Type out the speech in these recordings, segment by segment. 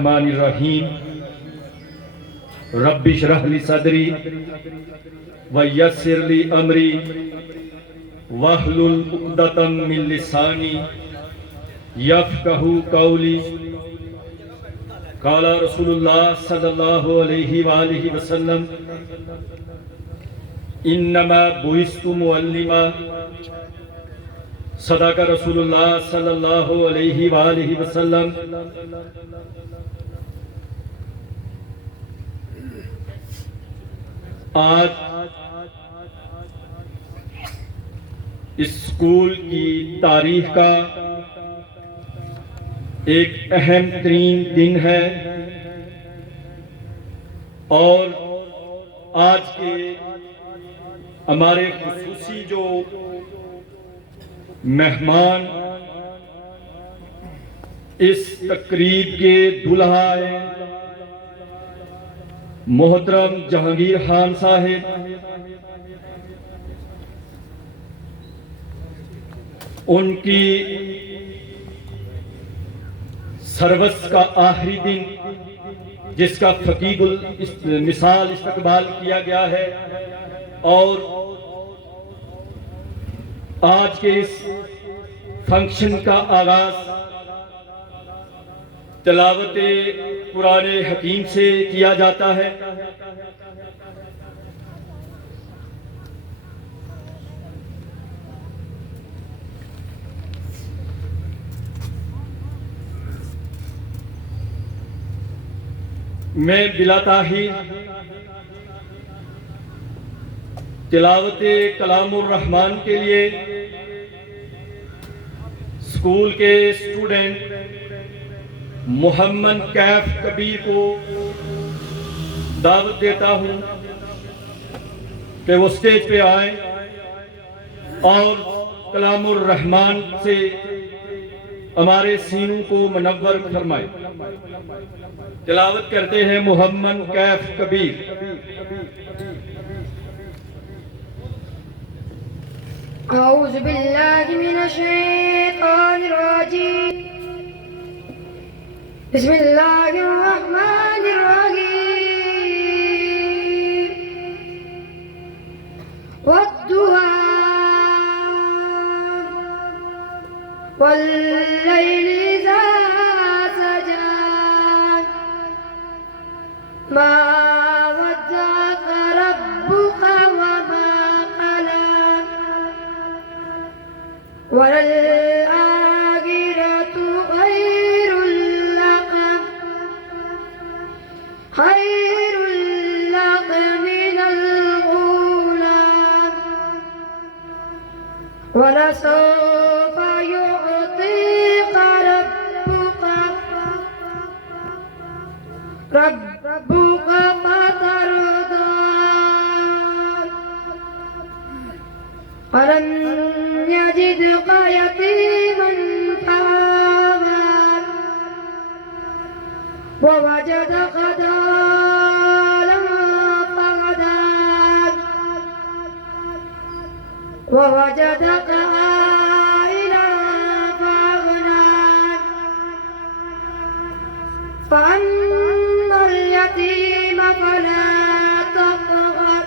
बिस्मिल्लाहिर्रहमानिर्रहीम रब्बि इश्रह ली सदरी व यस्सिर ली अमरी वहलुल उक़दतम मिन लिसानी यफ़क़हू कौली। क़ाला रसूलुल्लाह सल्लल्लाहु अलैहि वालिहि वसल्लम इन्नमा बुइस्तु मुअल्लिमा। सदाका रसूलुल्लाह सल्लल्लाहु अलैहि वालिहि वसल्लम। आज स्कूल की तारीख का एक अहम तरीन दिन है और आज के हमारे खुसूसी जो मेहमान इस तकरीब के दूल्हा हैं मोहतरम जहांगीर खान साहिब, उनकी सर्वस का आखिरी दिन जिसका फकीबुल मिसाल इस्तकबाल किया गया है और आज के इस फंक्शन का आगाज तिलावत कुरान हकीम से किया जाता है। मैं बिला ताहीर तिलावत कलामुर रहमान के लिए स्कूल के स्टूडेंट मोहम्मद कैफ कबीर को दावत देता हूं कि वो स्टेज पे आए और कलामुर रहमान से हमारे सीनों को मुनव्वर फरमाए। तिलावत करते हैं मोहम्मद कैफ कबीर। औज़ु बिल्लाहि मिनश शैतानिर रजीम। बिस्मिल्लाहिर रहमानिर रहीम। वद्दुहा वल्लैलि इज़ा सजा मा वद्दअक रब्बुक वमा क़ला वलल्आखिरतु खैरुल लक मिनल ऊला वलसौफ युअतिक रब्बुक फतरदा अलम यजिदक यतीमन फआवा ववजदक दालन फहदा ववजदक आइलन फअगना फअम्मल यतीम फला तक़हर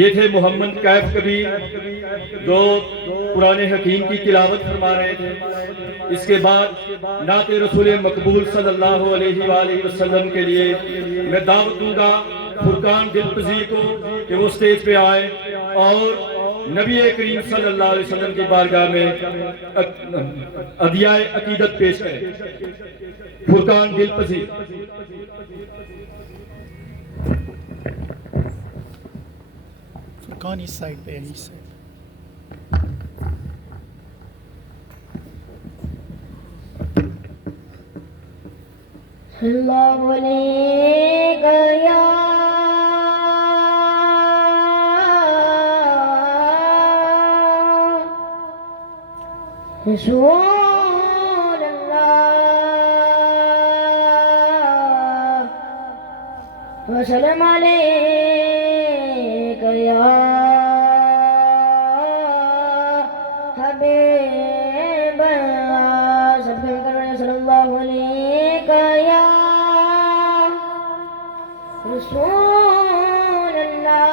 ये थे मोहम्मद कैफ कबीर जो पुराने हकीम की तिलावत फरमा रहे थे। इसके बाद नाते रसूल मकबूल सल्लल्लाहु अलैहि वसल्लम के लिए मैं दावत दूंगा फुरकान दिलपज़ीर को कि वो स्टेज पे आए और नबी करीम सल्लल्लाहु अलैहि वसल्लम की बारगाह में अदियाए अकीदत पेश करें। फुरकान दिलपज़ीर। फुरकान इस साइड पे है, इस साइड। अल्लाह बोले गया रसूल अल्लाह वसल्लम अलैका या हबीब अल्लाह सबके करने सल्लल्लाहु अलैका या रसूल अल्लाह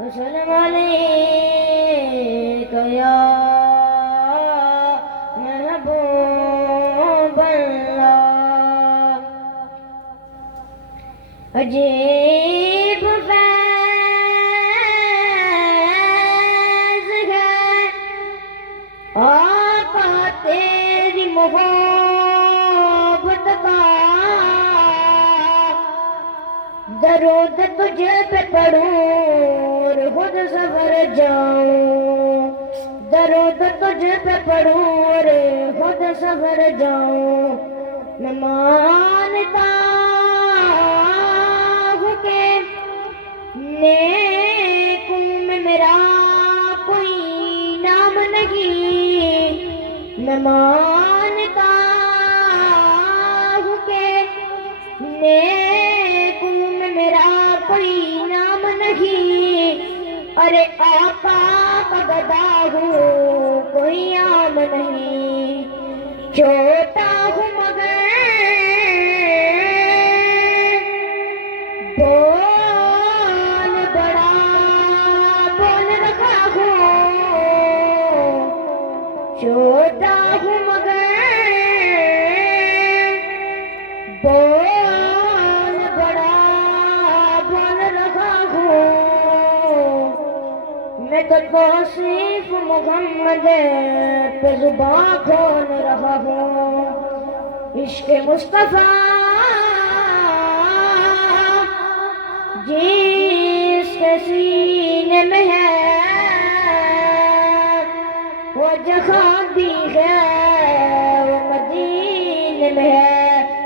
वसल्लम अलैका या महबूब अल्लाह अजीब फैज़ है आका तेरी मोहब्बत का दरूद तुझे पे पढ़ूं और खुद सफर जाऊं दरूद तुझे पे पढ़ूं और खुद सफर जाऊं मैं मानता हूँ कि नेकों में मेरा कोई नाम नहीं मैं मानता हूँ कि नेकों में मेरा कोई नाम नहीं अरे आका का गदा हूँ कोई आम नहीं छोटा हूँ मगर बोल बड़ा बोल रखा हूँ छोटा हूँ मगर बोल बड़ा बोल रखा हूँ मैं तो तौसीफ मोहम्मद पे जुबान खोल रहा हूँ इश्क मुस्तफा जिसके सीने में है वो जहाँ दी है वो मदीने में है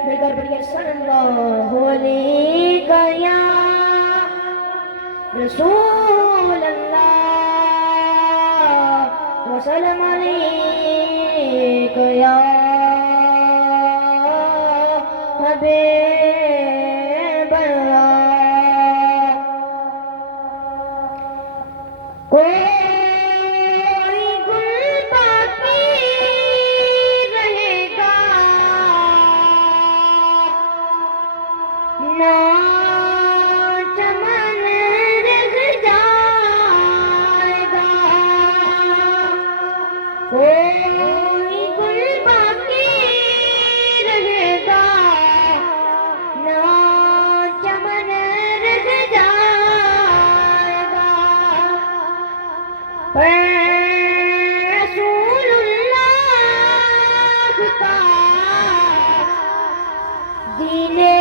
मेरे बढ़िया सल्लल्लाहु अलैका या रसूल अल्लाह वसल्लम अलैका या हबीब अल्लाह कोई गुल बाकी रहेगा ना चमन रह जाएगा कोई गुल बाकी रहेगा ना चमन रह जाएगा रसूलुल्लाह का दीने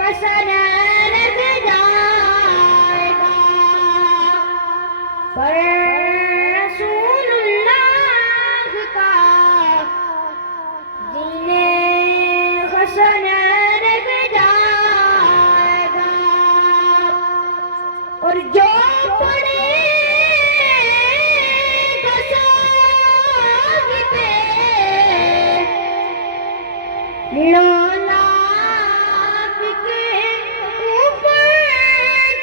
हसन रह जाएगा पर रसूलुल्लाह का दीने हसन रह जाएगा और जो पड़े लोला के ऊपर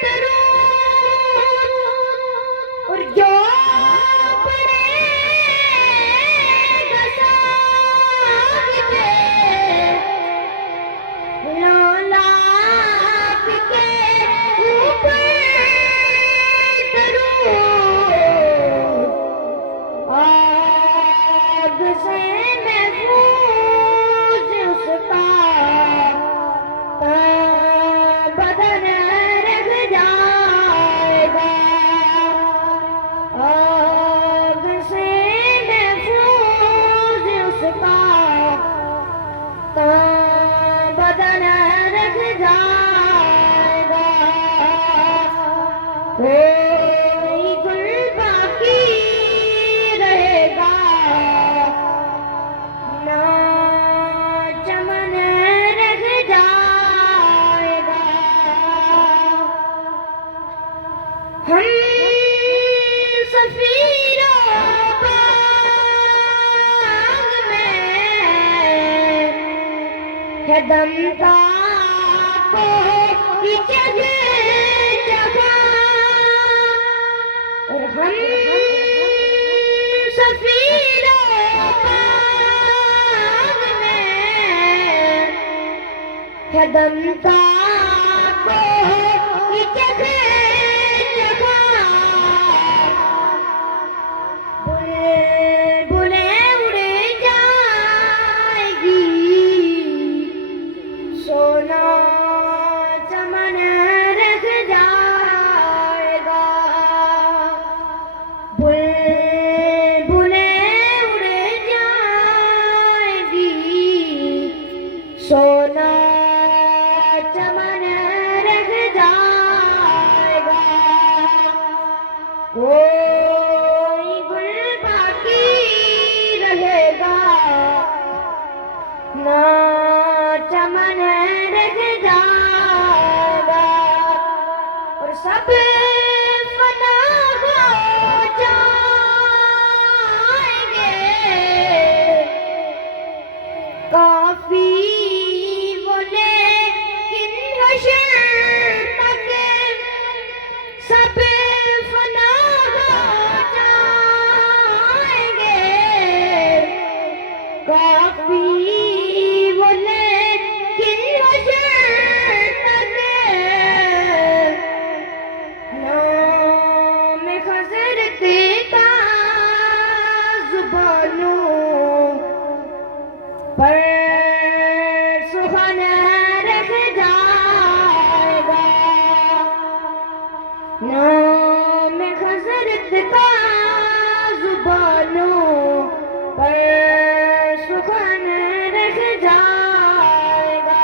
दरूद और जो पड़ेगा साहिबे लोला के ऊपर दरूद आग से महफूज उसका बदन रह जाएगा आग से महफूज उसका बदन रह जाएगा कोई गुल बाकी रहेगा ना चमन रह जाएगा हम सफर है दमता को की जगह जगह और हम सफीरों बाग में है दमता को की जगह सोना चमन रख जाएगा, कोई गुल बाकी रहेगा ना चमन रख जाएगा और सब फना हो जाएंगे। काफी सब फना हो जाएंगे, काफी बोले किन नाम हज़रत का ज़ुबानों पर सुहाना रख जाएगा, नाम हज़रत का ज़ुबानों पर सुखन रख जाएगा।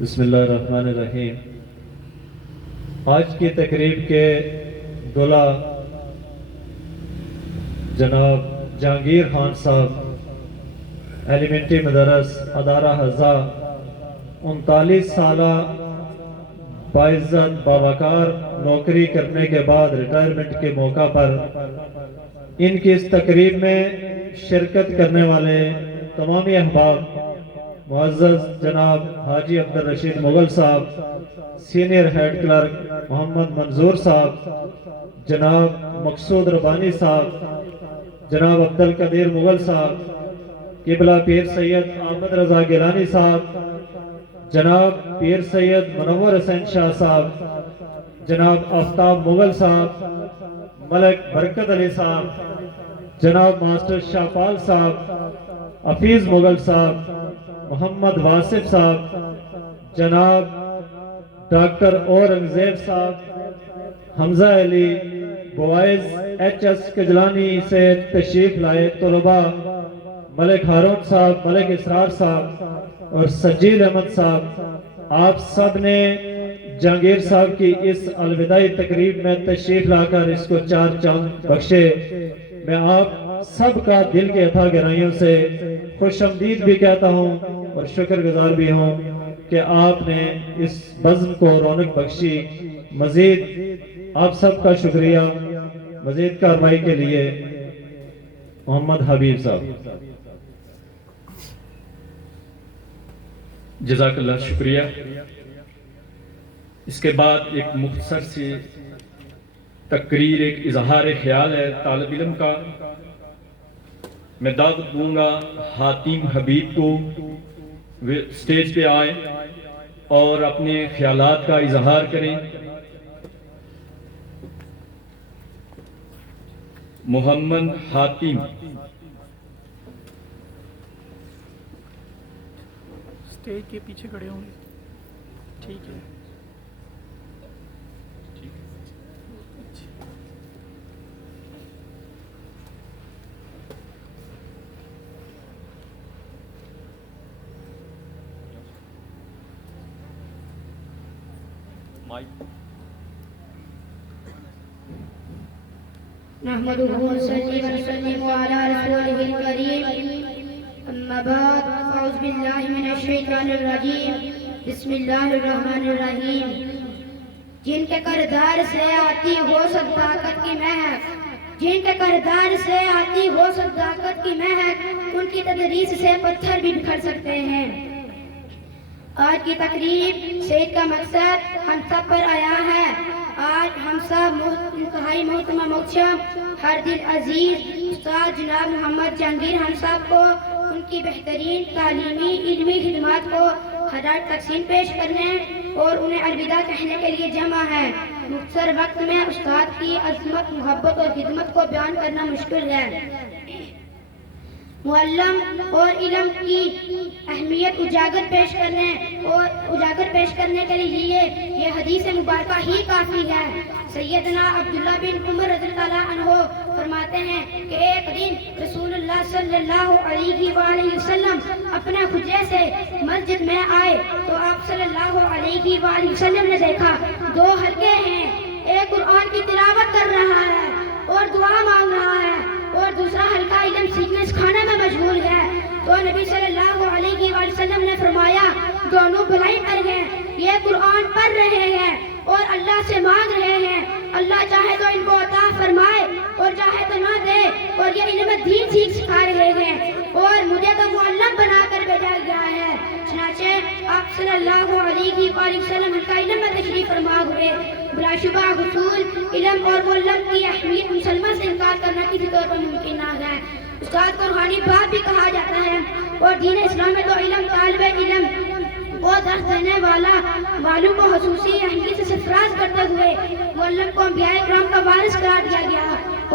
बिस्मिल्लाहिर्रहमानिर्रहीम। आज की तकरीब के दूल्हा जनाब जहांगीर खान साहब एलिमेंट्री मदरस अदारा हज़ा 39 साल बाइज़्ज़त बावकार नौकरी करने के बाद रिटायरमेंट के मौका पर इनकी इस तकरीब में शिरकत करने वाले तमामी अहबाब मुअज़्ज़ज़ जनाब हाजी अब्दुल रशीद मुगल साहब, सीनियर हेड क्लर्क मोहम्मद मंजूर साहब, जनाब मकसूद रबानी साहब, जनाब अब्दुल कदीर मुगल साहब, किबला पीर सैयद अहमद रजा गिलानी साहब, जनाब पीर सैयद मुनव्वर हुसैन शाह साहब, जनाब आफ्ताब मुगल साहब, मलिक बरकत अली साहब, जनाब मास्टर शाहपाल साहब, हफीज मुगल साहब, मोहम्मद वासिफ साहब, जनाब डॉक्टर औरंगजेब साहब, हमजा अली बुआइज HS कजलानी से तशरीफ लाए तलबा मलिक हारून साहब, मलिक इसरार साहब और सजील अहमद साहब, आप सब ने जहांगीर साहब की इस अलविदाई तकरीब में तशरीफ लाकर इसको चार चांद बख्शे। मैं आप सबका दिल के अथा गहराइयों से खुशआमदीद भी कहता हूँ और शुक्रगुजार भी हूँ कि आपने इस बज़्म को रौनक बख्शी। मजीद आप सबका शुक्रिया। मजीद कार्रवाई के लिए मोहम्मद हबीब साहब। जज़ाकल्लाह, शुक्रिया। इसके बाद एक मुख्तसर सी तकरीर, एक इजहार ख्याल है तालिब इल्म का। मैं दावत दूंगा हातिम हबीब को वे स्टेज पे आए और अपने ख्यालात का इजहार करें। मोहम्मद हातिम। स्टेज के पीछे खड़े होंगे, ठीक है। नहमदुहु व नसल्ली व नसल्लिमु अला रसूलिहिल करीम अम्मा बाद औज़ु बिल्लाहि मिनश शैतानिर रजीम बिस्मिल्लाहिर रहमानिर रहीम। जिनके करदार से आती हो सदाकत की महक, जिनके करदार से आती हो सदाकत की महक, उनकी तदरीस से पत्थर भी बिखर सकते हैं। आज की तकरीब से का मकसद हम सब पर आया है। आज हम सब इंतहाई मोहतरमा मोहतरम हर दिल अजीज उस्ताद जनाब मोहम्मद जहांगीर हम सब को उनकी बेहतरीन तालीमी इल्मी खिदमत को हदायत तकसीम पेश करने और उन्हें अलविदा कहने के लिए जमा है। मुख्तसर वक्त में उस्ताद की अज़मत मोहब्बत और खिदमत को बयान करना मुश्किल है। मुअल्लम और इल्म की अहमियत उजागर पेश करने के लिए ये हदीस मुबारक ही काफ़ी है। सैयदना अब्दुल्ला बिन उमर रज़ियल्लाहु अन्हु फरमाते हैं कि एक दिन रसूलुल्लाह सल्लल्लाहु अलैहि वसल्लम अपने खुजे से मस्जिद में आए तो आप सल्लल्लाहु अलैहि वसल्लम ने देखा दो हल्के हैं, एक कुरान की तिलावत कर रहा है और दुआ मांग रहा है और दूसरा हल्का इल्म सीखने सिखाने में मशगूल है। तो नबी सल्लल्लाहु अलैहि वसल्लम ने फरमाया दोनों भलाई कर हैं, ये कुरान पढ़ रहे हैं और अल्लाह से मांग रहे हैं। अल्लाह चाहे तो इनको अता फरमाए और चाहे तो ना दे, और ये इल्म दीन सीख सिखा रहे हैं और मुझे तो मुअल्लम बनाकर भेजा गया है। चनाचे आप सल्लल्लाहु अलैहि वसल्लम का इल्म में तशरीफ फरमा हुए। बिलाशुबा हुसूल इल्म और मुअल्लम की अहमियत मुसलमान से इनकार करना किसी तौर पर मुमकिन ना है। उस्ताद को रूहानी बाप भी कहा जाता है और दीन इस्लाम में तो इल्म तालिबे इल्म वो दर्स देने वालों को हुसूसी अहमियत से सरफराज करते हुए मुअल्लिम को अंबियाए किराम का वारिस करार दिया गया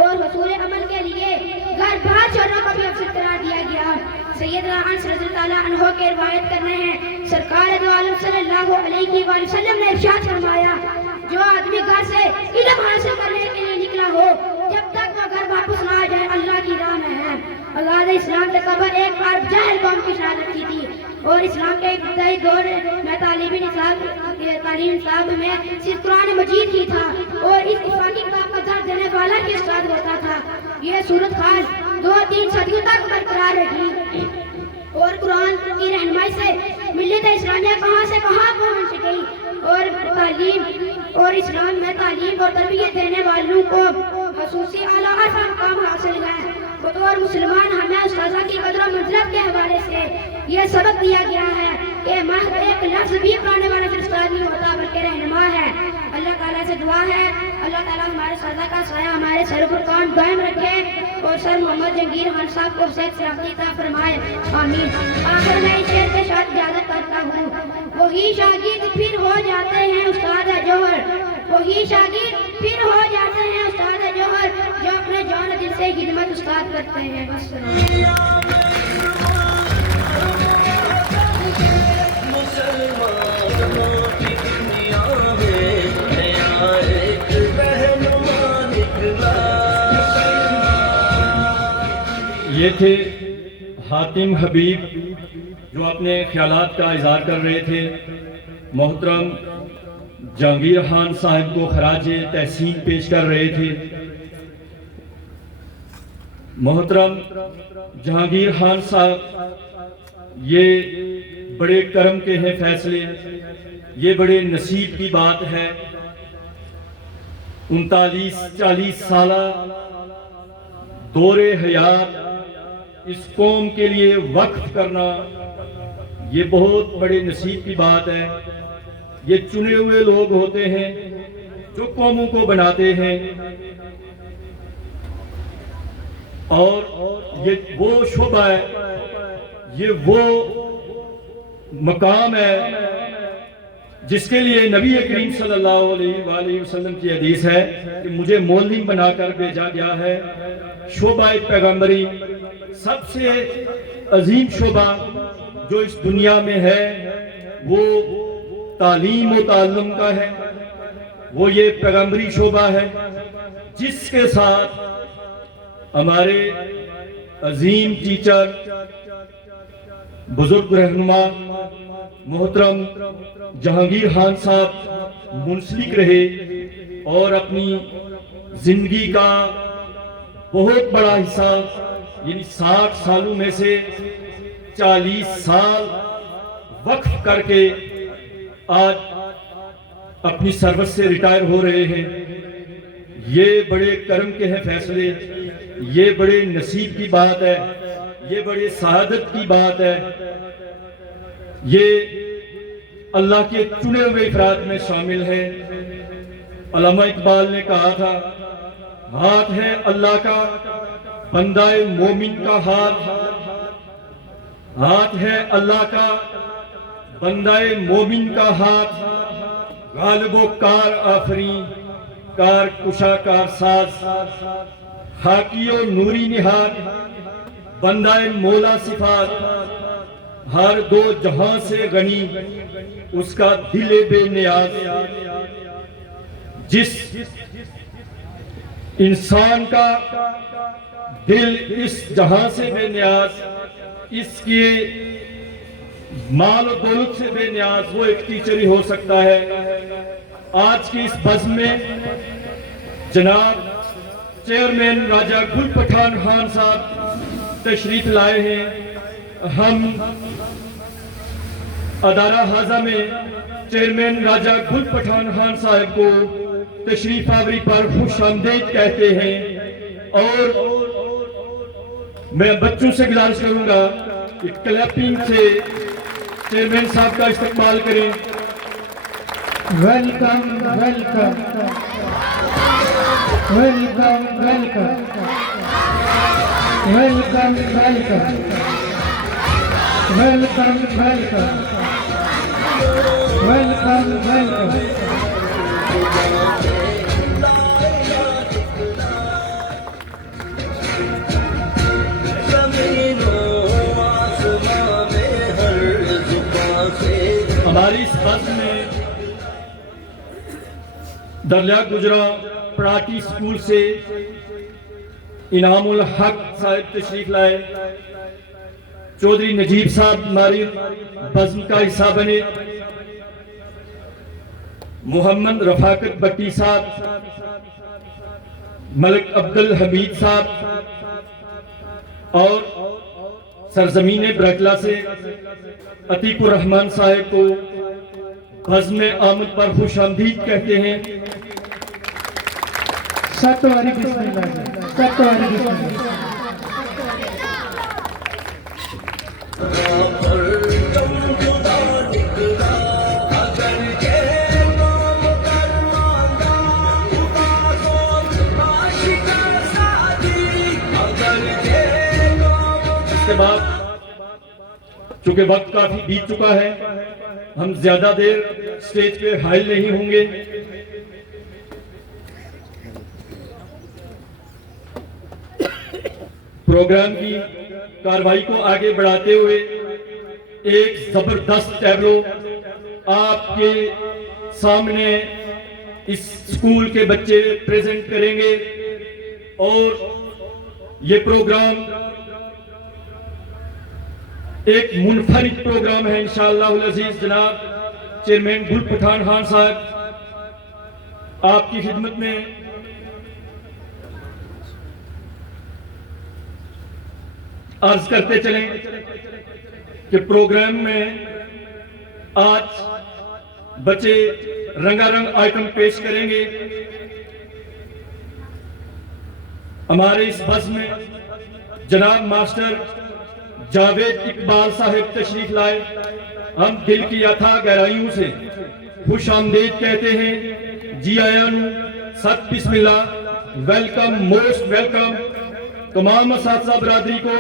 और हुसूल अमल के लिए घर बार छोड़ने को भी अवसर करार दिया गया। सैयदना अनस रज़ियल्लाहु अन्हु के रिवायत करने हैं सरकार दो आलम सल्लल्लाहु अलैहि वसल्लम ने इरशाद फरमाया जो आदमी घर से इल्म हासिल करने के लिए निकला हो जब तक वो घर वापस ना आ जाए अल्लाह की राह में है। अल्लाह ने इस्लाम से कबल एक बार जाहिल कौम की शान रखी थी और इस्लाम के इब्तदाई दौर में तालीमी निसाब में सिर्फ कुरान मजीद ही था और इस इफाकी किताब का दर्ज देने वाला ही उस्ताद होता था। यह सूरत हाल 2-3 सदियों तक बरकरार रही और कुरान की रहनुमाई से मिल्लत इस्लामिया कहाँ से कहाँ पहुँच गई और तालीम और इस्लाम में तालीम और तरबियत देने वालों को खसूसी आला मकाम हासिल है। बतौर मुसलमान हमें उस्तादा की कदर और मंज़िलत के हवाले से यह सबक दिया गया है कि महज एक लफ्ज़ भी पढ़ाने वाला सिर्फ उस्ताद नहीं होता बल्कि रहनुमा है। अल्लाह ताला से दुआ है अल्लाह ताला हमारे उस्तादा का साया हमारे सर पर कायम दायम रखे और सर मोहम्मद जहांगीर खान साहब को सेहत सलामती अता फरमाए, आमीन। आखिर में इस शेर के साथ इजाज़त करता हूँ। वही शागिर्द फिर हो जाते हैं उस्ताद जौहर, वही शागिर्द फिर हो जाते हैं उस्ताद जौहर जो अपने जान दिल से खिदमत उस्ताद करते हैं। बस ये थे हातिम हबीब जो अपने ख्यालात का इजहार कर रहे थे। मोहतरम जहांगीर खान साहब को खराज तहसीन पेश कर रहे थे। मोहतरम जहांगीर खान साहब ये बड़े करम के हैं फैसले, ये बड़े नसीब की बात है। 39-40 साल दौरे हयात इस कौम के लिए वक्फ करना ये बहुत बड़े नसीब की बात है। ये चुने हुए लोग होते हैं जो कौमों को बनाते हैं और ये वो शोभा है, ये वो मकाम है जिसके लिए नबी करीम सल्लल्लाहु अलैहि वसल्लम की हदीस है कि मुझे मौलवी बनाकर भेजा गया है। शोभा पैगंबरी सबसे अजीम शोभा जो इस दुनिया में है वो तालीम और ताल्लुम का है, वो ये पैगंबरी शोभा है जिसके साथ हमारे अजीम टीचर बुजुर्ग रहनुमा मोहतरम जहांगीर खान साहब मुंसलिक रहे और अपनी जिंदगी का बहुत बड़ा हिस्सा यानी 60 सालों में से 40 साल वक्फ करके आज अपनी सर्विस से रिटायर हो रहे हैं। ये बड़े कर्म के हैं फैसले, ये बड़े नसीब की बात है, ये बड़े सआदत की बात है। ये अल्लाह के चुने हुए अफराद में शामिल है। अल्लामा इकबाल ने कहा था, हाथ है अल्लाह का बंदाए मोमिन का हाथ, हाथ है अल्लाह का बंदाए मोमिन का हाथ, गालिबो कार आफरी कार कुशा कार साज, हाकियो नूरी निहार बंदाए मौला सिफात, हर दो जहां से गनी उसका दिले बेनियाज। जिस इंसान का दिल इस जहां से बेनियाज, इसके माल और दौलत से बेनियाज, वो एक टीचर ही हो सकता है। आज की इस बज़्म में जनाब चेयरमैन राजा गुल पठान खान साहब तशरीफ लाए हैं। हम अदारा हाजा में चेयरमैन राजा गुल पठान खान साहब को तशरीफ आवरी पर खुश आमदीद कहते हैं। और मैं बच्चों से गुजारिश करूंगा कि क्लैपिंग से चेयरमैन साहब का इस्तेमाल करें। Welcome welcome welcome welcome welcome welcome welcome welcome welcome welcome. हमारी इस बस में दरिया गुजरा पराठी स्कूल से इनामुल हक साहब तशरीफ लाए। चौधरी नजीब साहब हमारी बज़्म का हिस्सा बने। मोहम्मद रफाकत भट्टी साहब, मलिक अब्दुल हमीद साहब और सरजमीन बरकला से अतीकुर रहमान साहब को बज़्म आमद पर खुश आमदीद कहते हैं। सतवारी बिस्मिल्लाह, सतवारी बिस्मिल्लाह। इसके बाद चूंकि वक्त काफी बीत चुका है, हम ज्यादा देर स्टेज पे हाइल नहीं होंगे। प्रोग्राम की कार्रवाई को आगे बढ़ाते हुए एक जबरदस्त टैब्लो आपके सामने इस स्कूल के बच्चे प्रेजेंट करेंगे। और ये प्रोग्राम एक मुनफरिद प्रोग्राम है इंशाअल्लाह अज़ीज। जनाब चेयरमैन गुल पठान खान साहब आपकी खिदमत में अर्ज करते चलें कि प्रोग्राम में आज बच्चे रंगारंग आइटम पेश करेंगे। हमारे इस बस में जनाब मास्टर जावेद इकबाल साहब तशरीफ लाए। हम दिल की अथाह गहराइयों से खुश आमदीद कहते हैं। जी आयान सत बिस्मिल्लाह, वेलकम, मोस्ट वेलकम तमाम असातिज़ा बरादरी को,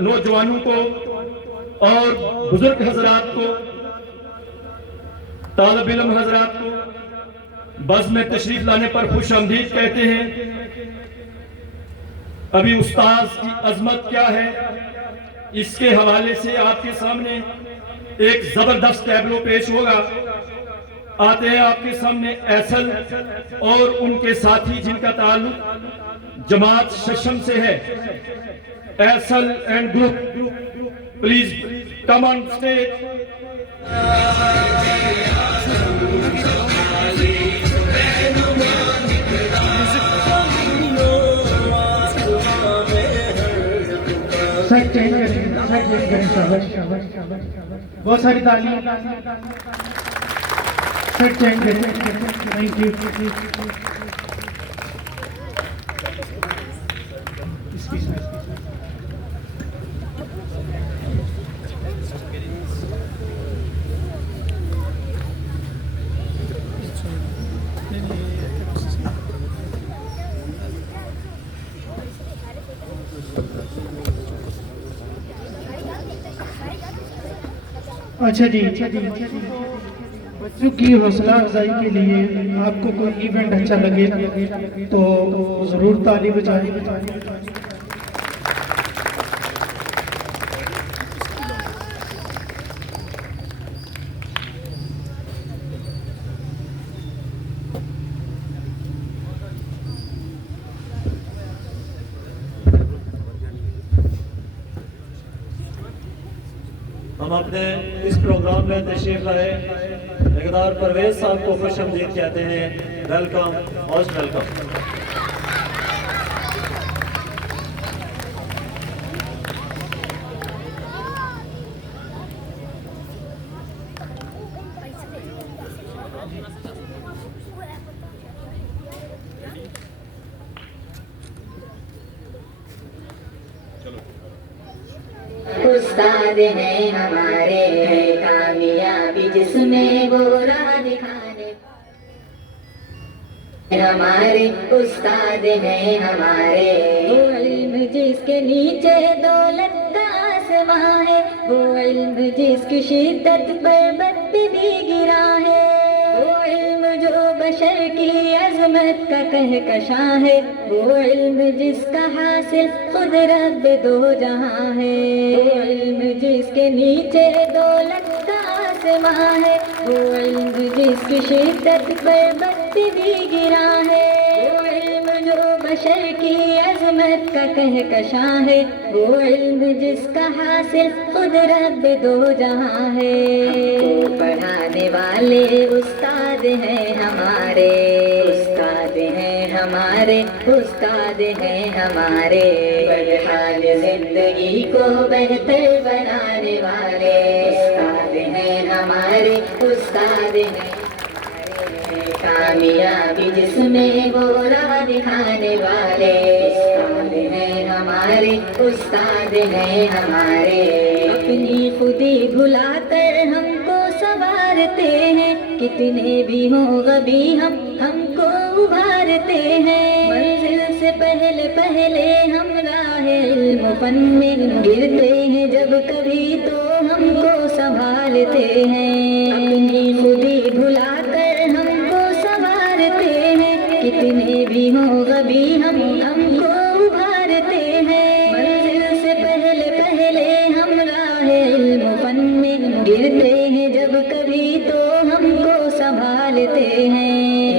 नौजवानों को और बुजुर्ग हजरात को, तालिब इल्म हजरात को बस में तशरीफ लाने पर खुश आमदीद कहते हैं। अभी उस्ताद की अजमत क्या है, इसके हवाले से आपके सामने एक जबरदस्त टैब्लो पेश होगा। आते हैं आपके सामने एसल और उनके साथी जिनका ताल्लुक जमात शशम से है। एसल and group, please come on stage. सच बहुत सारी तालियां। सेट चेंज करें। Thank you. अच्छा जी, बच्चों की हौसला अफजाई के लिए आपको कोई इवेंट अच्छा लगे तो जरूर ताली बजाएं। हम अपने इस प्रोग्राम में तशरीफ लाए ठेकेदार परवेज साहब को खुश आमदीद कहते हैं। Welcome, most welcome. उस्ताद हैं हमारे, कामयाबी जिसमें वो राह दिखाने हमारे। उस्ताद हैं हमारे, वो इल्म जिसके नीचे दौलत का आसमां है, वो इल्म जिसकी शिद्दत पर बत्ती भी गिरा है, वो इल्म जो बशर की अजमत का कहकशां है, वो इल्म जिसका हासिल खुद रब दो जहां है, वो इल्म जिसके नीचे दौलत का आसमां है, वो इल्म जिसकी शिद्दत पर बत्ती भी गिरा है, वो इल्म जो बशर की अजमत का कहकशां है, वो इल्म जिसका हासिल खुद रब दो जहां है। हमको पढ़ाने वाले उस्ताद हैं हमारे, उस्ताद हैं हमारे, उस्ताद हैं हमारे, बदहाल जिंदगी को बेहतर बनाने वाले उस्ताद हैं हमारे, उस्ताद हैं हमारे, कामयाबी जिसमें वो राह दिखाने वाले उस्ताद हैं हमारे, उस्ताद हैं हमारे। अपनी खुदी भुलाकर हमको संवारते हैं, कितने भी हो गबी हमको उभारते हैं, मंजिल से पहले पहले हम राह इल्म फन में गिरते हैं, जब कभी तो हमको संभालते हैं। अपनी खुदी भुलाकर हमको संवारते हैं, कितने भी हो गबी हमको उभारते हैं, मंजिल से पहले पहले हम राह इल्म फन में गिरते हैं, जब कभी तो हमको संभालते हैं।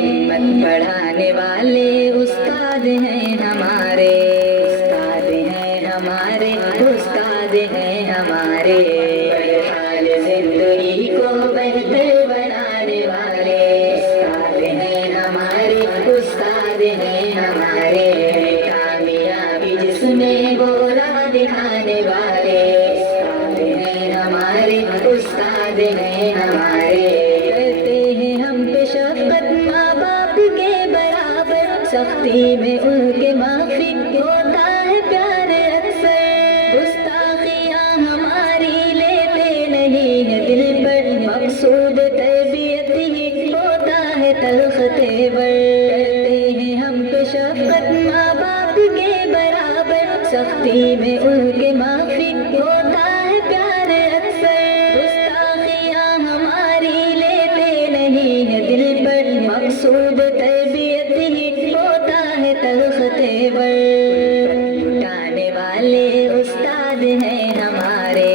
हिम्मत बढ़ाने वाले उस्ताद हैं हमारे, उस्ताद हैं हमारे, उस्ताद हैं हमारे, बदहाल जिंदगी को बेहतर बनाने वाले उस्ताद हैं हमारे, उस्ताद हैं हमारे, कामयाबी जिसमें वो राह दिखाने वाले उस्ताद हैं हमारे, उस्ताद हैं हमारे। करते हैं हम पे शफकत माँ बाप के बराबर, सख्ती में उनके माफी होता है प्यार अक्सर, गुस्ताखियाँ हमारी लेते नहीं है दिल पर, मकसूद तरबियत ही होता है तल्ख तेवर। करते हैं हम पे शफकत माँ बाप के बराबर, सख्ती में उनके माफी होता है प्यार अक्सर, गुस्ताखियाँ हमारी लेते नहीं है दिल पर, मकसूद तरबियत ही होता है तल्ख तेवर। गाने वाले उस्ताद हैं हमारे,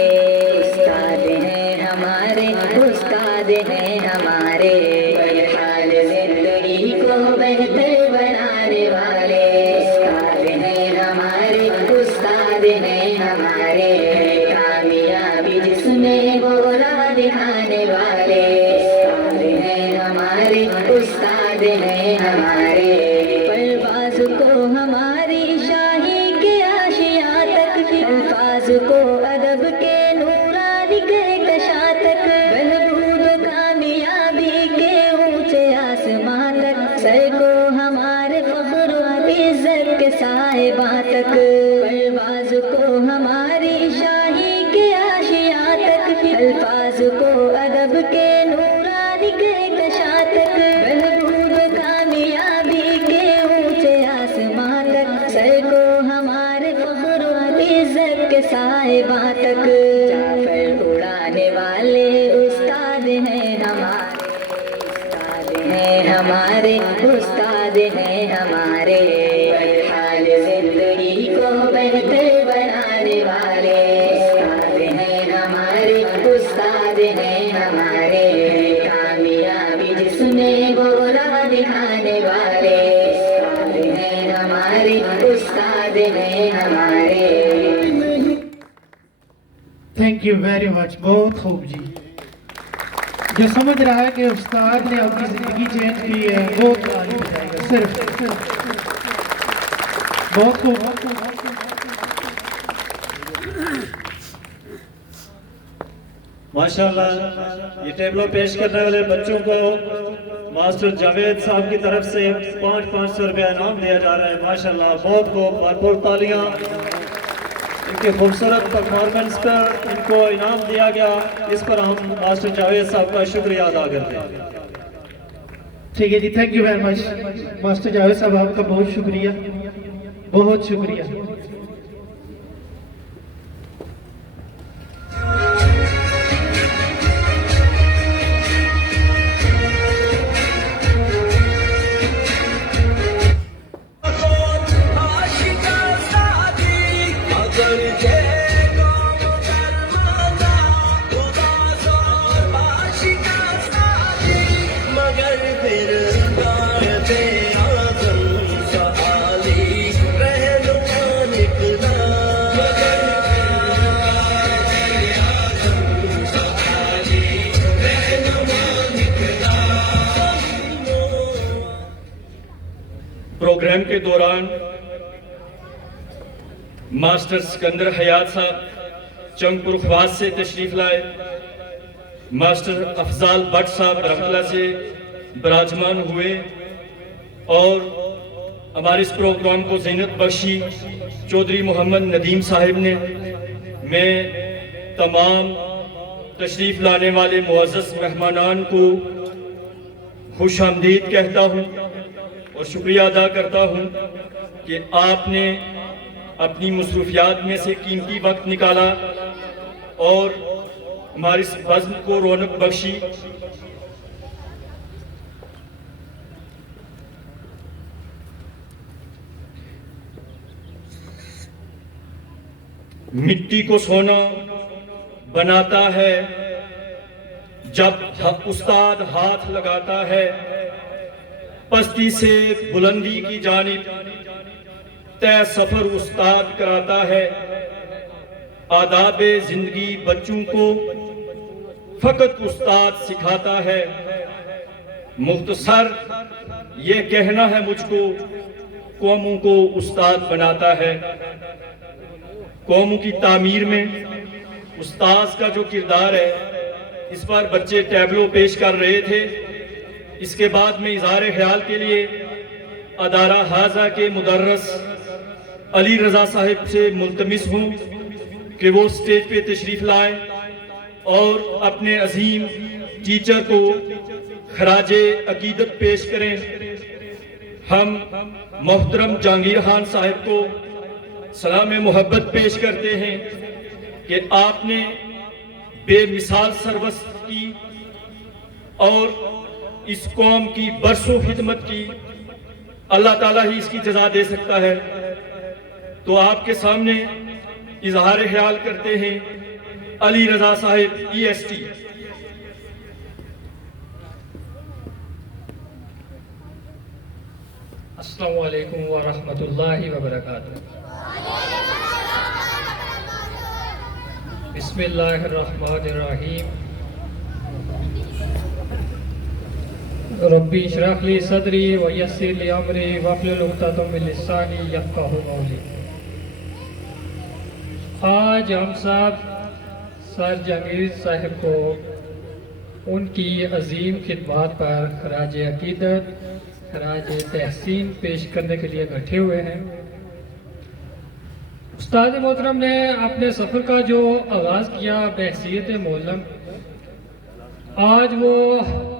उस्ताद हैं हमारे, उस्ताद हैं हमारे, बदहाल जिंदगी को बेहतर बनाने वाले उस्ताद हैं हमारे, उस्ताद हैं हमारे, कामयाबी जिसमें वो राह दिखाने वाले उस्ताद हैं हमारे, उस्ताद हैं हमारे। परवाज़ को हमारी शाही के आशियाँ तक, अल्फाज को अदब के नूर हमारे, उस्ताद हैं हमारे, हाल जिंदगी को बेहतर बनाने वाले, उस्ताद हैं हमारे, उस्ताद हैं हमारे, कामयाबी जिसमें वो राह दिखाने वाले, उस्ताद हैं हमारे, उस्ताद हैं हमारे। थैंक यू वेरी मच, बहुत खूब जी। जो समझ रहा है कि उस्ताद ने अपनी ज़िंदगी चेंज की है वो ताली बजाएगा, सिर्फ बहुत खूब। माशाल्लाह, ये टेबलो पेश करने वाले बच्चों को मास्टर जावेद साहब की तरफ से 500 रुपया इनाम दिया जा रहा है। माशाल्लाह, बहुत खूब, भरपूर तालियां। इनके खूबसूरत परफॉर्मेंस पर इनको इनाम दिया गया, इस पर हम मास्टर जावेद साहब का शुक्रिया अदा करते हैं। ठीक है जी, thank you very much master Javed Sahab, आपका बहुत शुक्रिया, बहुत शुक्रिया। प्रोग्राम के दौरान मास्टर सिकंदर हयात साहब चंगपुर खवास से तशरीफ लाए, मास्टर अफजाल भट्ट साहब बरमला से विराजमान हुए और हमारे इस प्रोग्राम को ज़ीनत बख्शी चौधरी मोहम्मद नदीम साहिब ने। मैं तमाम तशरीफ लाने वाले मुअज़्ज़ज़ मेहमानान को खुश आमदीद कहता हूँ और शुक्रिया अदा करता हूँ कि आपने अपनी मसरूफियात में से कीमती वक्त निकाला और हमारी इस बज़्म को रौनक बख्शी। मिट्टी को सोना बनाता है जब उस्ताद हाथ लगाता है, पस्ती से बुलंदी की जानिब तय सफर उस्ताद कराता है। आदाबे जिंदगी बच्चों को फकत उस्ताद सिखाता है। मुख्तसर ये कहना है मुझको, कौमों को उस्ताद बनाता है। कौमों की तामीर में उस्ताद का जो किरदार है, इस पर बच्चे टैबलो पेश कर रहे थे। इसके बाद में इज़हार ख्याल के लिए अदारा हाजा के मुदर्रस अली रजा साहिब से मुल्तमिस हूँ कि वो स्टेज पे तशरीफ लाए और अपने अजीम टीचर को खराजे अकीदत पेश करें। हम मोहतरम जहांगीर खान साहिब को सलाम मोहब्बत पेश करते हैं कि आपने बेमिसाल सरवस्त की और इस कौम की बरसों खिदमत की। अल्लाह ताला ही इसकी जजा दे सकता है। तो आपके सामने इजहार ख्याल करते हैं अली रजा साहिब EST। अस्सलामु अलैकुम व रहमतुल्लाहि व बरकातुहू। बिस्मिल्लाहिर रहमानिर रहीम। रब्बी इश्रह ली सदरी व यस्सिर ली अमरी वहलुल उक़दतम मिन लिसानी यफ़क़हू क़ौली। आज हम सब सर जहांगीर साहब को उनकी अजीम खिदमत पर खराज अकीदत, खराज तहसीन पेश करने के लिए इकट्ठे हुए हैं। उस्ताद मोहतरम ने अपने सफ़र का जो आगाज़ किया बहसीयत मोल्लम, आज वो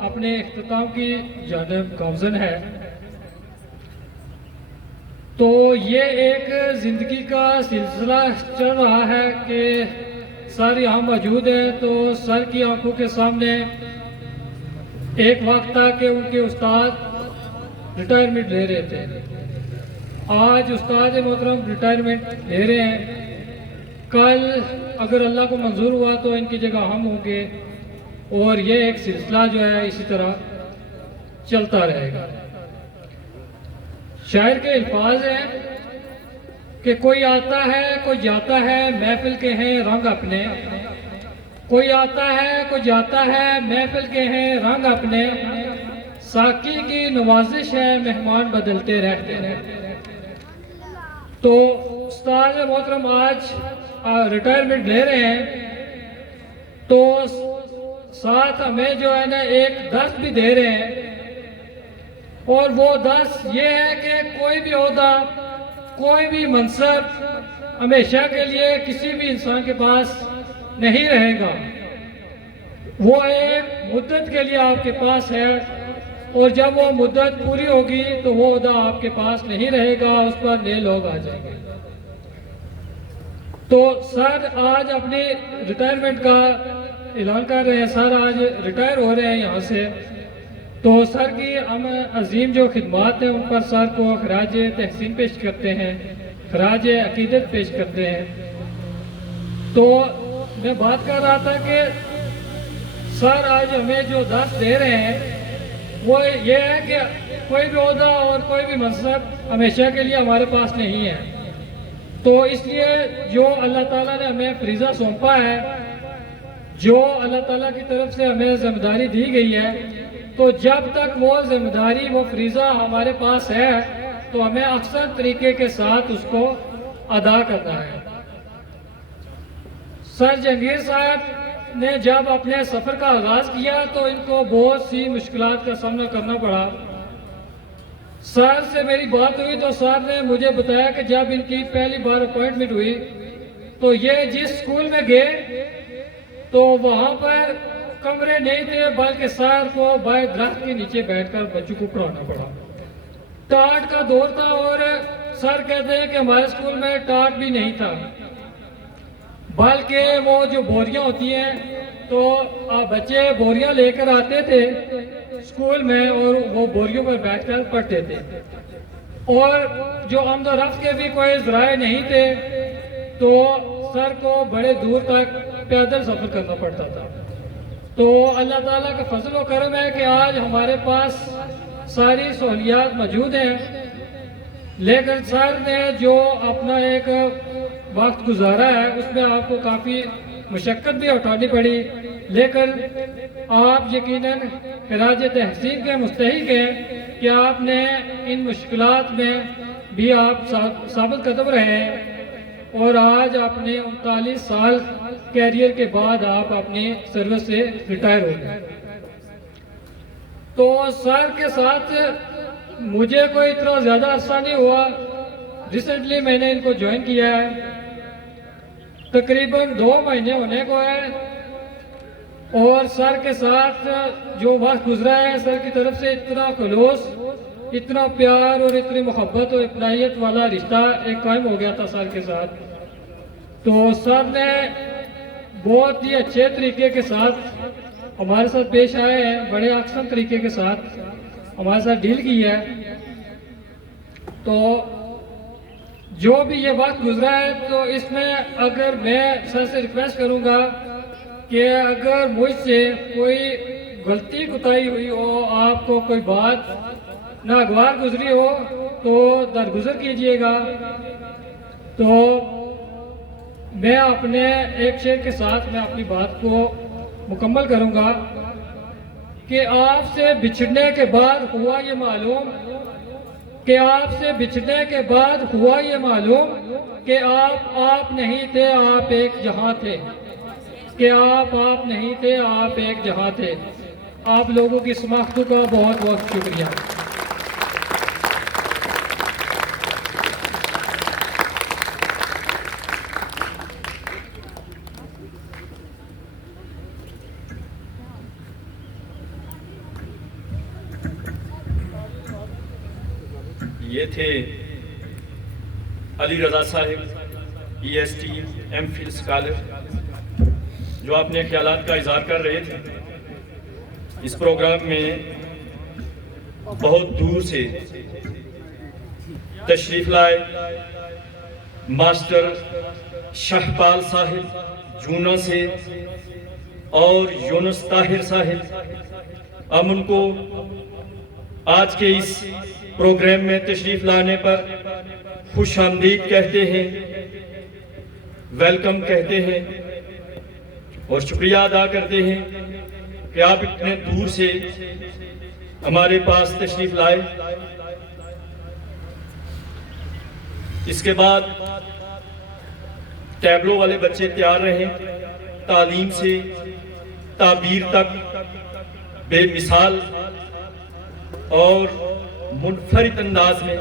अपने इख्तिताम की जानिब गामज़न है। तो ये एक ज़िंदगी का सिलसिला चल रहा है कि सर यहाँ मौजूद है, तो सर की आंखों के सामने एक वक्त था कि उनके उस्ताद रिटायरमेंट ले रहे थे। आज उस्ताद मोहतरम रिटायरमेंट ले रहे हैं। कल अगर अल्लाह को मंजूर हुआ तो इनकी जगह हम होंगे और ये एक सिलसिला जो है इसी तरह चलता रहेगा। शायर के अल्फाज हैं कि कोई आता है कोई जाता है, महफिल के हैं रंग अपने। कोई आता है कोई जाता है, महफिल के हैं रंग अपने। साकी की नवाजिश है, मेहमान बदलते रहते हैं। तो उस्ताद मोहतरम आज रिटायरमेंट ले रहे हैं, तो साथ हमें जो है ना एक दर्स भी दे रहे हैं। और वो दर्स ये है कि कोई भी ओहदा, कोई भी मनसब हमेशा के लिए किसी भी इंसान के पास नहीं रहेगा। वो एक मुद्दत के लिए आपके पास है, और जब वो मुद्दत पूरी होगी तो वो ओहदा आपके पास नहीं रहेगा, उस पर नए लोग आ जाएंगे। तो सर आज अपनी रिटायरमेंट का ऐलान कर रहे हैं। सर आज रिटायर हो रहे हैं यहाँ से। तो सर की हम अजीम जो खिदमात हैं उन पर सर को खराज तहसीन पेश करते हैं, खराज अकीदत पेश करते हैं। तो मैं बात कर रहा था कि सर आज हमें जो दर्स दे रहे हैं वो ये है कि कोई भी ओहदा और कोई भी मनसब हमेशा के लिए हमारे पास नहीं है। तो इसलिए जो अल्लाह ताला ने हमें फरीज़ा सौंपा है, जो अल्लाह ताला की तरफ से हमें जिम्मेदारी दी गई है, तो जब तक वो जिम्मेदारी वो फरीज़ा हमारे पास है तो हमें अक्सर तरीके के साथ उसको अदा करना है। सर जहांगीर साहब ने जब अपने सफ़र का आगाज़ किया तो इनको बहुत सी मुश्किलात का सामना करना पड़ा। सर से मेरी बात हुई तो सर ने मुझे बताया कि जब इनकी पहली बार अपॉइंटमेंट हुई तो ये जिस स्कूल में गए तो वहाँ पर कमरे नहीं थे, बल्कि सर को बाय दरख्त के नीचे बैठकर बच्चों को पढ़ाना पड़ा। टाट का दौर था और सर कहते हैं कि हमारे स्कूल में टाट भी नहीं था, बल्कि वो जो बोरियां होती हैं तो बच्चे बोरियां लेकर आते थे स्कूल में और वो बोरियों पर बैठकर पढ़ते थे। और जो आमदोरफ्त के भी कोई ज़राए नहीं थे तो सर को बड़े दूर तक पैदल सफ़र करना पड़ता था। तो अल्लाह ताला का फजल व करम है कि आज हमारे पास सारी सहूलियात मौजूद हैं। लेकिन सर ने जो अपना एक वक्त गुजारा है उसमें आपको काफ़ी मशक्क़त भी उठानी पड़ी, लेकिन आप यकीनन खराज तहसीन के मुस्तहिक हैं कि आपने इन मुश्किलात में भी आप साबित कदम रहे हैं और आज अपने 39 साल कैरियर के बाद आप अपनी सर्विस से रिटायर हो गए। तो सर के साथ मुझे कोई इतना ज़्यादा अरसा नहीं हुआ। रिसेंटली मैंने इनको ज्वाइन किया है, तकरीबन 2 महीने होने को है। और सर के साथ जो वक्त गुजरा है, सर की तरफ से इतना खलूस, इतना प्यार और इतनी मोहब्बत और अपनायत वाला रिश्ता एक कायम हो गया था सर के साथ। तो सर ने बहुत ही अच्छे तरीके के साथ हमारे साथ पेश आए हैं, बड़े अक्सर तरीके के साथ हमारे साथ डील की है। तो जो भी ये वक्त गुजरा है तो इसमें अगर मैं सर से रिक्वेस्ट करूंगा कि अगर मुझसे कोई गलती कोताही हुई हो, आपको कोई बात नागवार गुजरी हो तो दरगुजर कीजिएगा। तो मैं अपने एक शेर के साथ मैं अपनी बात को मुकम्मल करूंगा कि आपसे बिछड़ने के बाद हुआ ये मालूम कि आपसे बिछड़ने के बाद हुआ ये मालूम कि आप नहीं थे, आप एक जहां थे, कि आप नहीं थे, आप एक जहां थे। आप लोगों की समाख्त का बहुत बहुत शुक्रिया। ये थे Ali Raza Sahib, EST MPhil scholar, जो अपने ख्यालात का इज़हार कर रहे थे। इस प्रोग्राम में बहुत दूर से तशरीफ लाए मास्टर शाहपाल साहिब जूना से और यूनुस ताहिर साहिब, हम उनको आज के इस प्रोग्राम में तशरीफ लाने पर खुश आमदीद कहते हैं, वेलकम कहते हैं और शुक्रिया अदा करते हैं कि आप इतने दूर से हमारे पास तशरीफ लाए। इसके बाद टैबलो वाले बच्चे तैयार रहे, तालीम से ताबीर तक बेमिसाल और मुनफरिद अंदाज में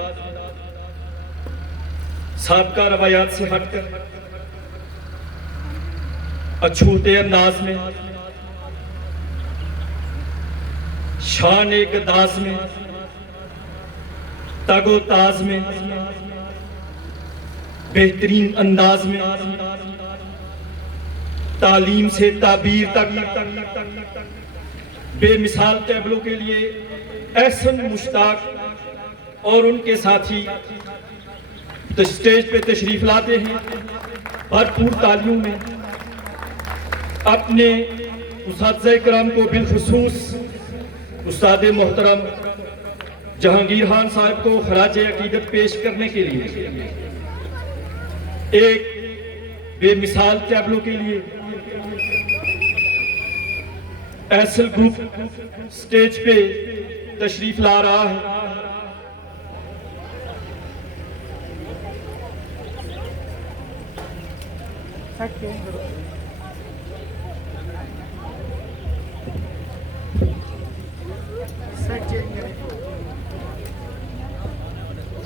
साबका रवायात से हटकर अछूते अंदाज में, शान एक दाज में, तगो ताज में, बेहतरीन अंदाज में, तालीम से ताबीर तक बेमिसाल टैबलों के लिए एहसन मुश्ताक और उनके साथी स्टेज पे तशरीफ लाते हैं। भरपूर तालियों में अपने उस्ताद कराम को बिलखुसूस उस्ताद मोहतरम जहांगीर खान साहब को खराज अकीदत पेश करने के लिए एक बेमिसाल टैबलो के लिए एसल ग्रुप स्टेज पे तशरीफ ला रहा है।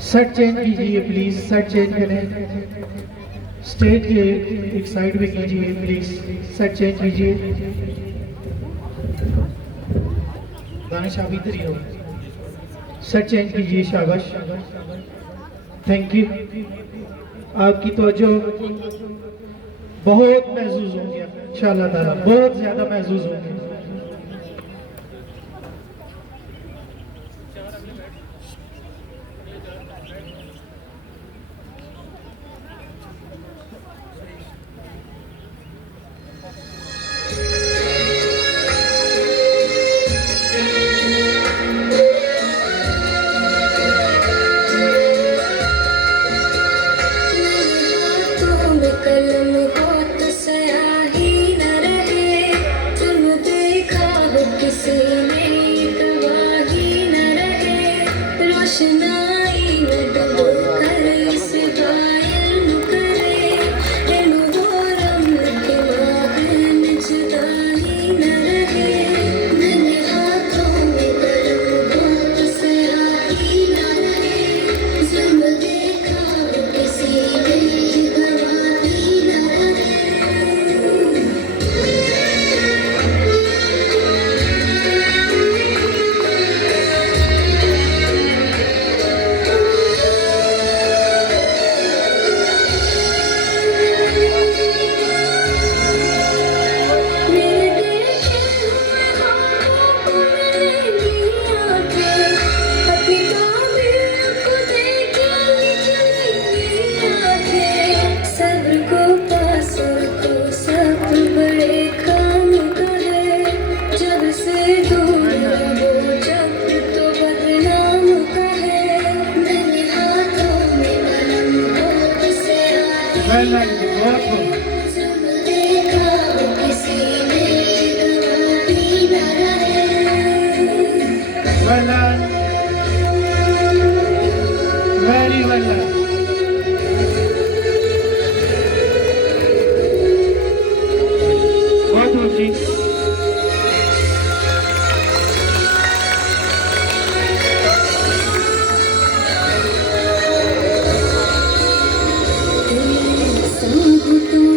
सेट चेंज कीजिए प्लीज, सेट चेंज करें, स्टेज के एक साइड में कीजिए प्लीज, सेट चेंज कीजिए। दानिश आप इधर ही हो, सेट चेंज कीजिए, शाबाश, थैंक यू। आपकी तवज्जो बहुत महसूस होंगे इंशाअल्लाह ताला, बहुत ज्यादा महसूस होंगे। Very well done. बहुत ऊंची। संग तुम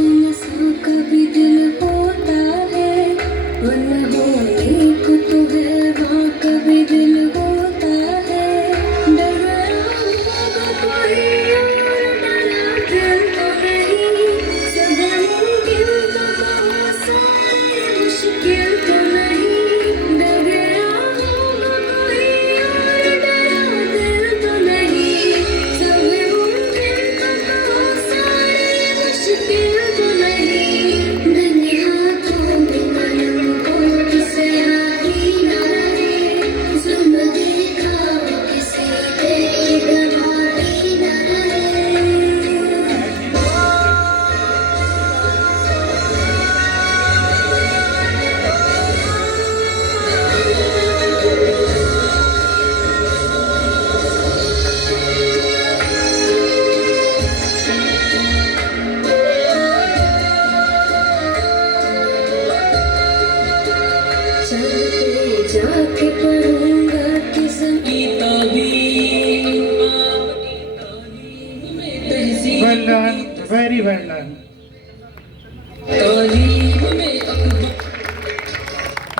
तशरीफ लाए।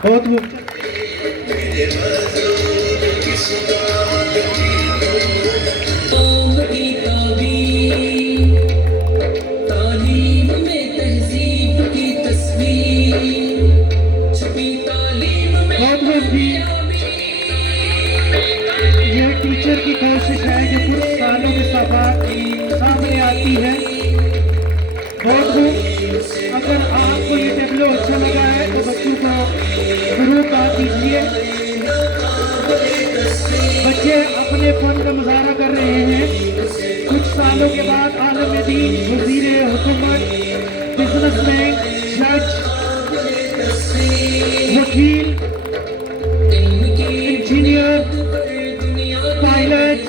बहुत खूब। यह टीचर की कोशिश है जो कुछ सालों के सामने आती है। बहुत खूब। अगर आपको ये टेबलो अच्छा लगा है तो बच्चों को जरूर कहा कीजिए। बच्चे अपने फन का मुजाहरा कर रहे हैं। कुछ सालों के बाद आलम दीन, वजीर हुकूमत, बिजनेसमैन, जज, वकील, engineer, pilot,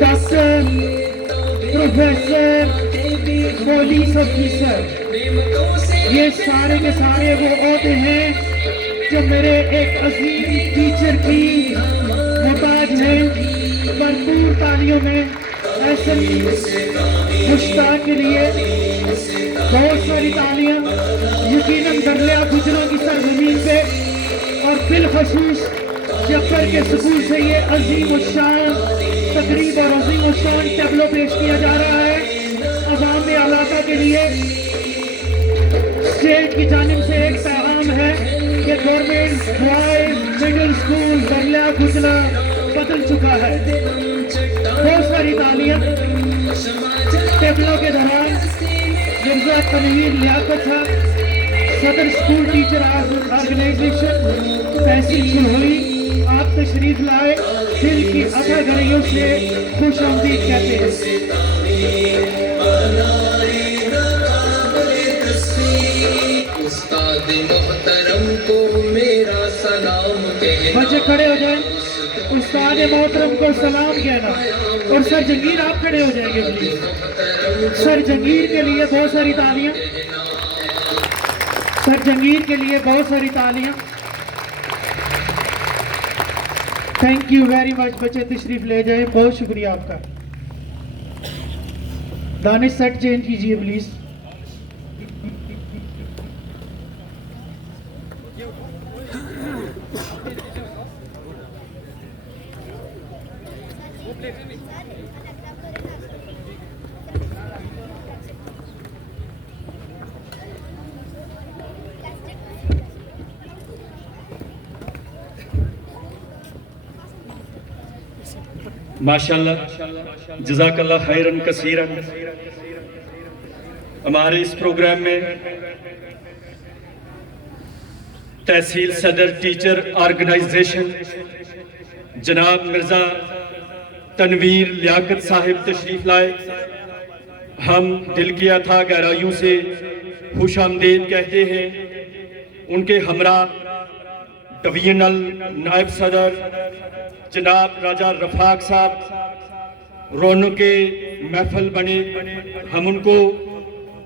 doctor, professor, police officer, ये सारे के सारे वो ओहदे हैं जो मेरे एक अजीम टीचर की मुताज हैं। भरपूर तालियों में ऐसे मुश्ताक के लिए बहुत सारी तालियां। यकीनन दरिया गुजरों की सरजमीन पे और बिलखसूस जफर के सुकून से ये अजीम शान तकरीब और अजीम शान टेबलो पेश किया जा रहा है। अवाम इलाका के लिए स्टेट की जानिब से एक पैगाम है कि गवर्नमेंट बॉयज मिडिल स्कूल दरिया गुजरा बदल चुका है। बहुत सारी तालियां। टेबलो के दौरान मिर्जा तनवीर लियाकत साहब, सदर स्कूल टीचर ऑर्गेनाइजेशन तहसील हुई, आप तशरीफ लाए, दिल की अथा गहराइयों से खुश आमदीद कहते हैं। उस्ताद मोहतरम को मेरा सलाम कहना। बच्चे खड़े हो जाएं, उस्ताद मोहतरम को सलाम कहना। और सर जंगीर आप खड़े हो जाएंगे प्लीज। सर जंगीर के लिए बहुत सारी तालियां। सर जंगीर के लिए बहुत सारी तालियां। Thank you very much. बच्चे तशरीफ ले जाए, बहुत शुक्रिया आपका। दानिश सेट चेंज कीजिए प्लीज। माशाल्लाह, जज़ाकल्लाह खैरन कसीरन। हमारे इस प्रोग्राम में तहसील सदर टीचर ऑर्गेनाइजेशन जनाब मिर्ज़ा तनवीर लियाकत साहिब तशरीफ लाए। हम दिल की अथाह गहराइयों से खुश आमदीद कहते हैं। उनके हमरा डिवीजनल नायब सदर जनाब राजा रफाक साहब रौनक के महफल बने, हम उनको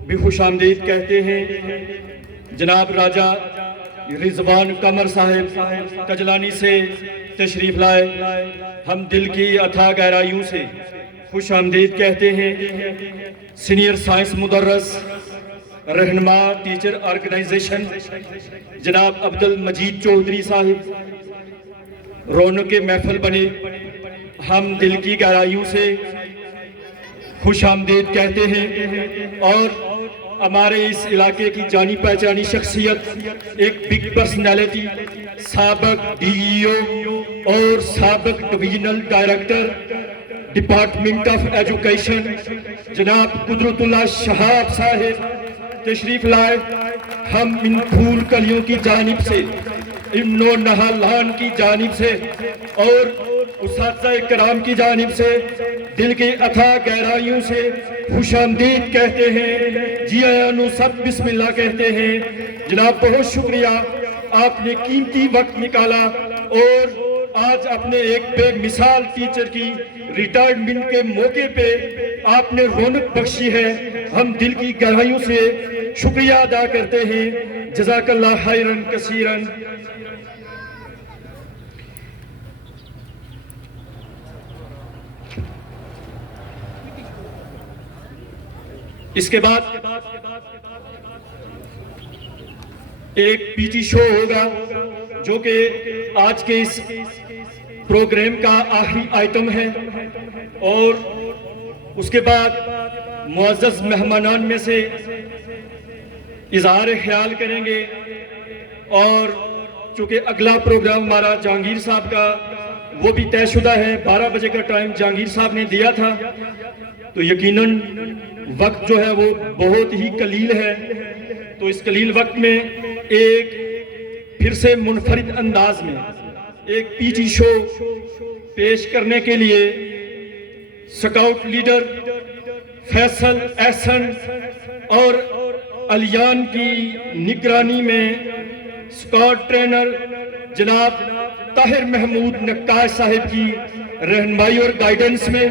भी खुश आमदीद कहते हैं। जनाब राजा रिजवान कमर साहिब कजलानी से तशरीफ लाए, हम दिल की अथाह गहराइयों से खुश आमदीद कहते हैं। सीनियर साइंस मुदर्रस रहनुमा टीचर ऑर्गेनाइजेशन जनाब अब्दुल मजीद चौधरी साहिब रौनक के महफल बने, हम दिल की गहराइयों से खुश आमदीद कहते हैं। और हमारे इस इलाके की जानी पहचानी शख्सियत, एक बिग पर्सनैलिटी, साबिक DEO और साबिक divisional director department of education जनाब कुदरतुल्लाह शहाब साहिब तशरीफ लाए। हम इन फूल कलियों की जानिब से, इन नो नहालान की जानिब से और उस्ताद कराम की जानिब से दिल की अथाह गहराइयों से खुश आमदीद कहते हैं। जी आयानो सब बिस्मिल्लाह कहते हैं। जनाब बहुत शुक्रिया, आपने कीमती वक्त निकाला और आज अपने एक बेमिसाल टीचर की रिटायरमेंट के मौके पे आपने रौनक बख्शी है। हम दिल की गहराइयों से शुक्रिया अदा करते हैं। जज़ाकल्लाह खैरन कसीरन। इसके बाद एक पीटी शो होगा जो कि आज के इस प्रोग्राम का आखिरी आइटम है। और उसके बाद मुअज़्ज़ज़ मेहमानान में से इज़हार ख्याल करेंगे। और चूँकि अगला प्रोग्राम हमारा जहांगीर साहब का वो भी तयशुदा है, 12 बजे का टाइम जहांगीर साहब ने दिया था, तो यकीनन वक्त जो है वो बहुत ही कलील है। तो इस कलील वक्त में एक फिर से मुनफरिद अंदाज में एक पीटी शो पेश करने के लिए स्काउट लीडर फैसल एहसन और अलियान की निगरानी में स्काउट ट्रेनर जनाब ताहिर महमूद नक्काश साहिब की रहनुमाई और गाइडेंस में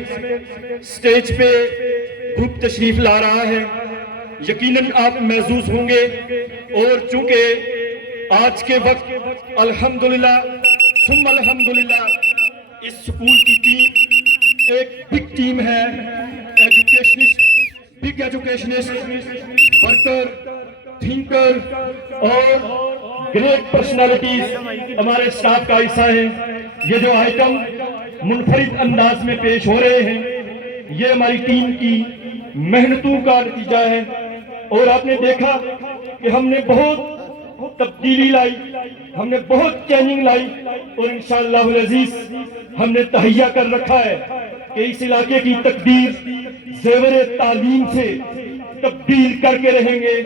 स्टेज पे ग्रुप तशरीफ ला रहा है। यकीनन आप महसूस होंगे। और चूंकि आज के वक्त अल्हम्दुलिल्लाह सुम्मा अल्हम्दुलिल्लाह इस स्कूल की टीम एक बिग टीम है, educationist, big educationist, worker, thinker और ग्रेट पर्सनालिटीज हमारे स्टाफ का हिस्सा है। ये जो आइटम मुनफरिद अंदाज में पेश हो रहे हैं, ये हमारी टीम की मेहनतों का नतीजा है। और आपने देखा कि हमने बहुत तब्दीली लाई, हमने बहुत चेंजिंग लाई और इंशाअल्लाह अज़ीज हमने तहैया कर रखा है कि इस इलाके की तकदीर ज़ेवर तालीम से तब्दील करके रहेंगे।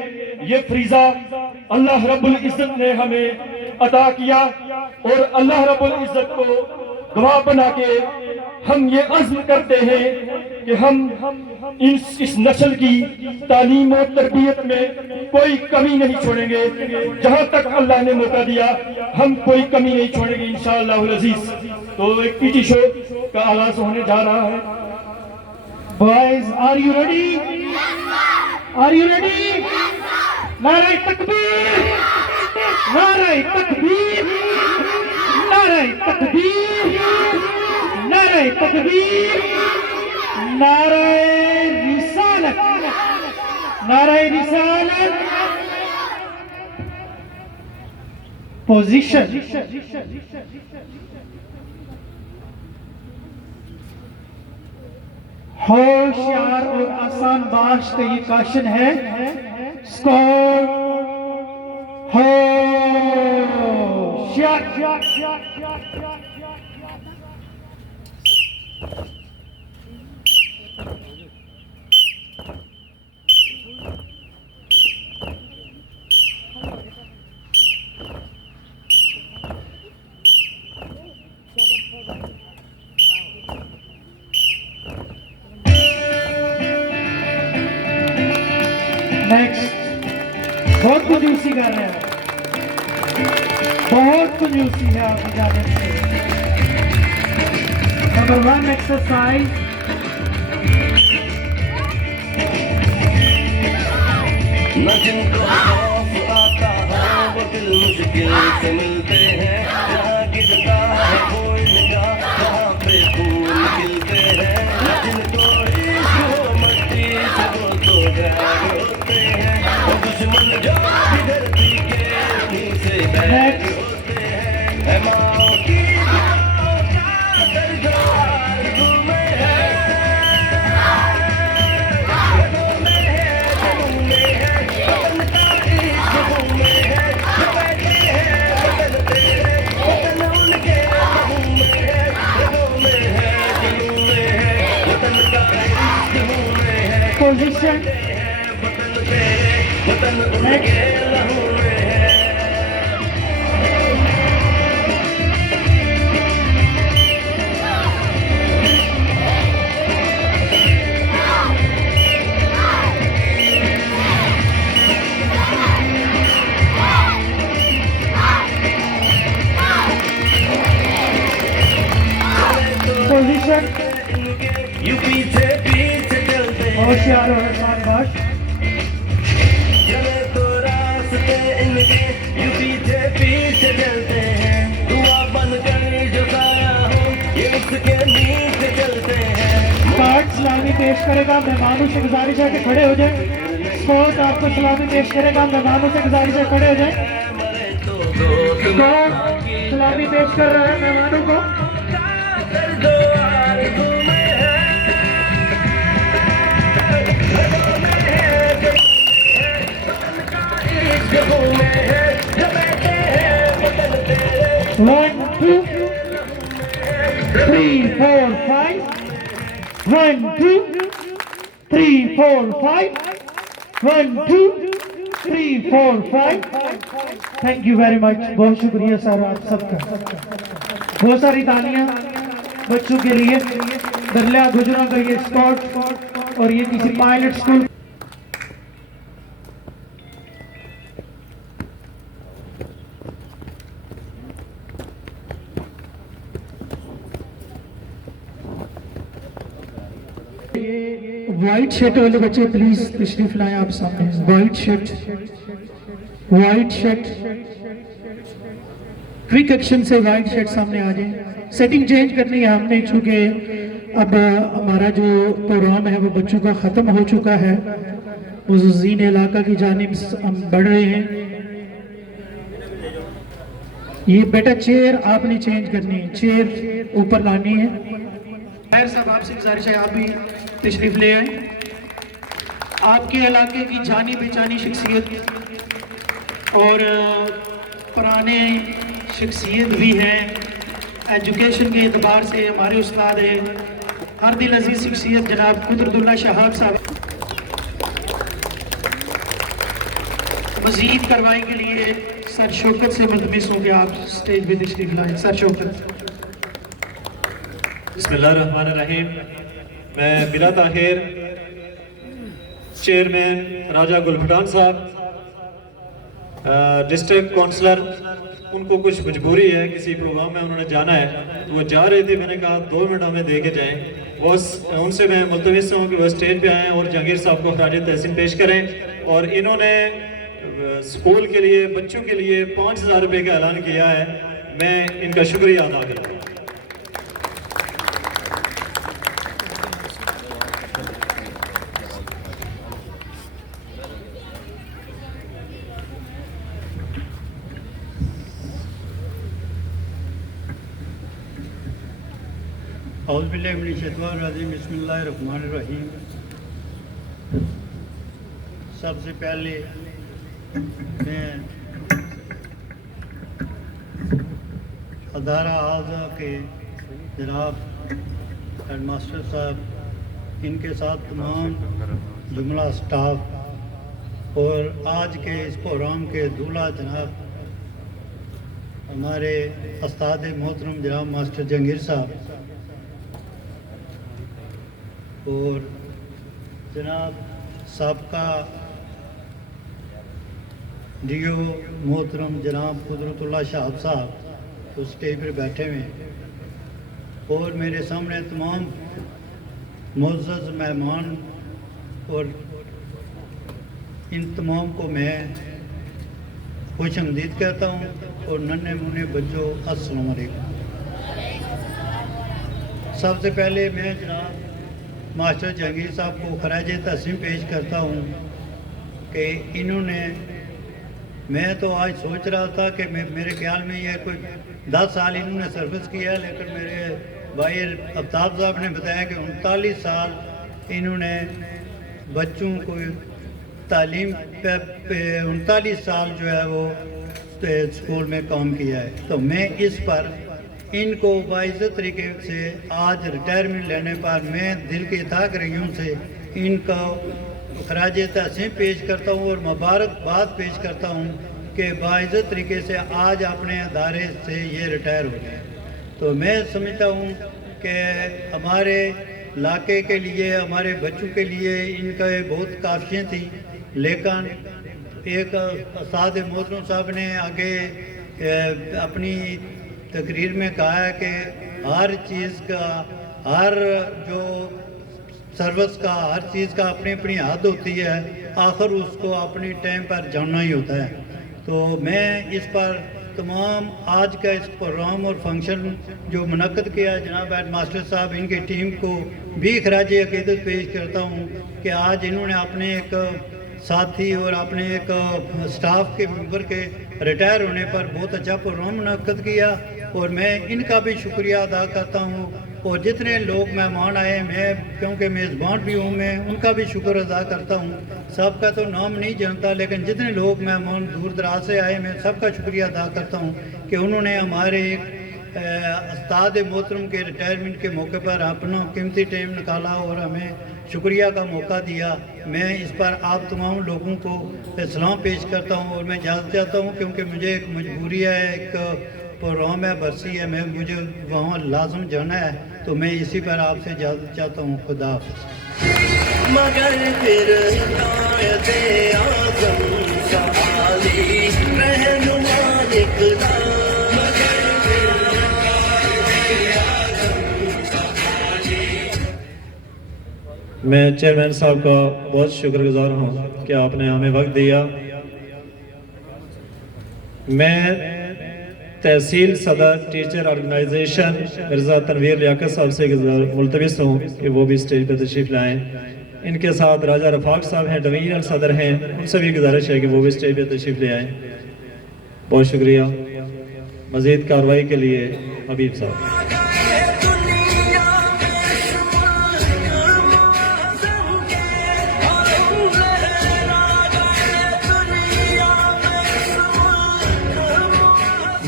ये फरीजा अल्लाह रब्बुल इज्जत ने हमें अता किया और अल्लाह रब्बुल इज्जत को गवाह बना के हम ये अज़्म करते हैं कि हम इस नस्ल की तालीम और तरबियत में कोई कमी नहीं छोड़ेंगे। जहां तक अल्लाह ने मौका दिया हम कोई कमी नहीं छोड़ेंगे इंशाअल्लाह अज़ीज। तो एक पीटी शो का आगाज होने जा रहा है। Boys, are you ready? Are you ready? नारे तकबीर, नारे तकबीर, नारे तकबीर, नारे तकबीर, नारे रिसालत, नारे रिसालत। पोजीशन। होशियार और आसान बाश का ये क्वेश्चन है। स्कोर होशियार। नेक्स्ट, बहुत कंजूसी कर रहे हैं, बहुत कंजूसी है आपकी जाने से। Number 1 exercise. न जिनको खौफ आता हो वो दिल मुश्किल से मिलते हैं। जहाँ गिरता है कोई निगाह वहाँ पे खून खिलते हैं। न जिनको इश्क हो मस्ती से वो तो गैर होते हैं। वो दुश्मन जो भी धरती के उन्हीं से बैर होते हैं। है माँ की दुआओं का दरबार तुम्हें है। रगों में है, दिलों में है, वतन का इश्क खून में है। जो बैठे हैं बदलते हैं, वतन उनके लहू में है। रगों में है, दिलों में है, वतन का इश्क खून में है। पोजीशन। वतन तेरे, वतन उनके लहू में है। पोजीशन। यू पीछे पीछे चलते हैं। होशियार और आसान बाश। चले तो रास्ते इनके यू पीछे पीछे चलते हैं। धुआं बनकर जो साया हो ये इसके नीचे चलते हैं। कार्ड्स लाने पे पेश करेगा। मेहमानों से गुजारिश है कि खड़े हो जाए। स्कॉट आपको सलामी पेश करेगा। मेहमानों से गुजारिश है खड़े हो जाए। स्कॉट सलामी पेश कर रहा है मेहमानों को। One, 2, 3, 4, 5. 1, 2, 3, 4, 5. 1, 2, 3, 4, 5. Thank you very much. बहुत शुक्रिया सर आप सबका। बहुत सारी तालियां बच्चों के लिए। दरलिया गुजरों का ये स्कॉट और ये किसी पायलट स्कूल। व्हाइट शर्ट वाले बच्चे प्लीज तशरीफ लाएं आप सामने। व्हाइट शर्ट क्विक एक्शन से व्हाइट शर्ट सामने आ जाए। सेटिंग चेंज करनी है हमने, चूंकि अब हमारा जो प्रोग्राम है वो बच्चों का ख़त्म हो चुका है। मुज़्ज़ीन इलाका की जानिब हम बढ़ रहे हैं। ये बेटा चेयर आपने चेंज करनी है, चेयर ऊपर लानी है। खैर साहब आपसे गुजारिश है आप भी तशरीफ ले आए। आपके इलाके की जानी पहचानी शख्सियत और पुराने शख्सियत भी है। एजुकेशन के एतबार से हमारे उस्ताद है हर दिल अजीज शख्सियत जनाब कुदरतुल्लाह शहाब साहब। मजीद कार्रवाई के लिए सर शौकत से मुल्तमिस हो के आप स्टेज पे तशरीफ लाएं। सर शौकत। बिस्मिल्लाहिर्रहमानिर्रहीम। मैं बिला ताहिर चेयरमैन राजा गुलभटान साहब, डिस्ट्रिक्ट काउंसलर, उनको कुछ मजबूरी है, किसी प्रोग्राम में उन्होंने जाना है तो वो जा रहे थे। मैंने कहा 2 मिनट हमें दे के जाएँ। वो उनसे मैं मुल्तमिस हूँ कि वो स्टेज पे आएँ और जहांगीर साहब को खराज तहसीन पेश करें। और इन्होंने स्कूल के लिए बच्चों के लिए 5000 रुपये का ऐलान किया है। मैं इनका शुक्रिया अदा करता हूँ। बिस्मिल्लाहिर्रहमानिर्रहीम। सबसे पहले मैं अदारा आज़ा के जनाब हेडमास्टर साहब, इनके साथ तमाम जुमला स्टाफ और आज के इस प्रोग्राम के दूल्हा जनाब हमारे उस्ताद मोहतरम जनाब मास्टर जहांगीर साहब और जनाब साबका डीओ मोहतरम जनाब कुदरतुल्लाह शहाब साहब तो स्टेज पर बैठे हुए हैं और मेरे सामने तमाम मुअज़्ज़ज़ मेहमान और इन तमाम को मैं खुशआमदीद कहता हूँ और नन्हे मुन्ने बच्चों अस्सलाम वालेकुम। सबसे पहले मैं जनाब मास्टर जहांगीर साहब को खराज तहसीन पेश करता हूँ कि इन्होंने, मैं तो आज सोच रहा था कि मेरे ख्याल में ये कोई 10 साल इन्होंने सर्विस किया है, लेकिन मेरे भाई अफ्ताब साहब ने बताया कि 39 साल इन्होंने बच्चों को तालीम पे 39 साल जो है वो स्कूल में काम किया है। तो मैं इस पर इनको बाइज़्ज़त तरीके से आज रिटायरमेंट लेने पर मैं दिल की ताक़रीयों से इनका खराज तहसीन पेश करता हूँ और मुबारकबाद पेश करता हूँ कि बाइज़्ज़त तरीके से आज अपने अदारे से ये रिटायर हो गए। तो मैं समझता हूँ कि हमारे इलाके के लिए, हमारे बच्चों के लिए इनका बहुत काफ़ियाँ थी, लेकिन एक उस्ताद मोहतरम साहब ने आगे अपनी तकरीर में कहा है कि हर चीज़ का, हर जो सर्विस का, हर चीज़ का अपनी अपनी हद होती है, आखिर उसको अपनी टाइम पर जानना ही होता है। तो मैं इस पर तमाम आज का इस प्रोग्राम और फंक्शन जो मुनक्कद किया जनाब हेड मास्टर साहब इनकी टीम को भी खराज अकीदत पेश करता हूँ कि आज इन्होंने अपने एक साथी और अपने एक स्टाफ के मेंबर के रिटायर होने पर बहुत अच्छा प्रोग्राम मुनक्कद किया और मैं इनका भी शुक्रिया अदा करता हूँ। और जितने लोग मेहमान आए मैं क्योंकि मेज़बान भी हूँ मैं उनका भी शुक्र अदा करता हूँ। सबका तो नाम नहीं जानता लेकिन जितने लोग मेहमान दूर दराज से आए मैं सबका शुक्रिया अदा करता हूँ कि उन्होंने हमारे एक उस्ताद मोहतरम के रिटायरमेंट के मौके पर अपना कीमती टाइम निकाला और हमें शुक्रिया का मौका दिया। मैं इस पर आप तमाम लोगों को सलाम पेश करता हूँ और मैं इजाज़त चाहता हूँ क्योंकि मुझे एक मजबूरी है, एक प्रोग्राम है, बरसी है, मुझे वहाँ लाजम जाना है तो मैं इसी पर आपसे इजाज़त चाहता हूँ। खुदा हाफ़िज़। मगर फिर आज़म सवाली रहनुमा निकला मैं चेयरमैन साहब का बहुत शुक्रगुजार हूँ कि आपने हमें वक्त दिया। मैं तहसील सदर टीचर ऑर्गेनाइजेशन मिर्ज़ा तनवीर लियाकत साहब से मुल्तमिस हूँ कि वो भी स्टेज पर तशरीफ़ लाएँ। इनके साथ राजा रफाक साहब हैं, डिवीजनल सदर हैं, उनसे भी गुजारिश है कि वो भी स्टेज पर तशरीफ़ ले आएँ। बहुत शुक्रिया। मज़ीद कार्रवाई के लिए हबीब साहब।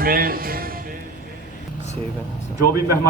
में जो भी मेहमान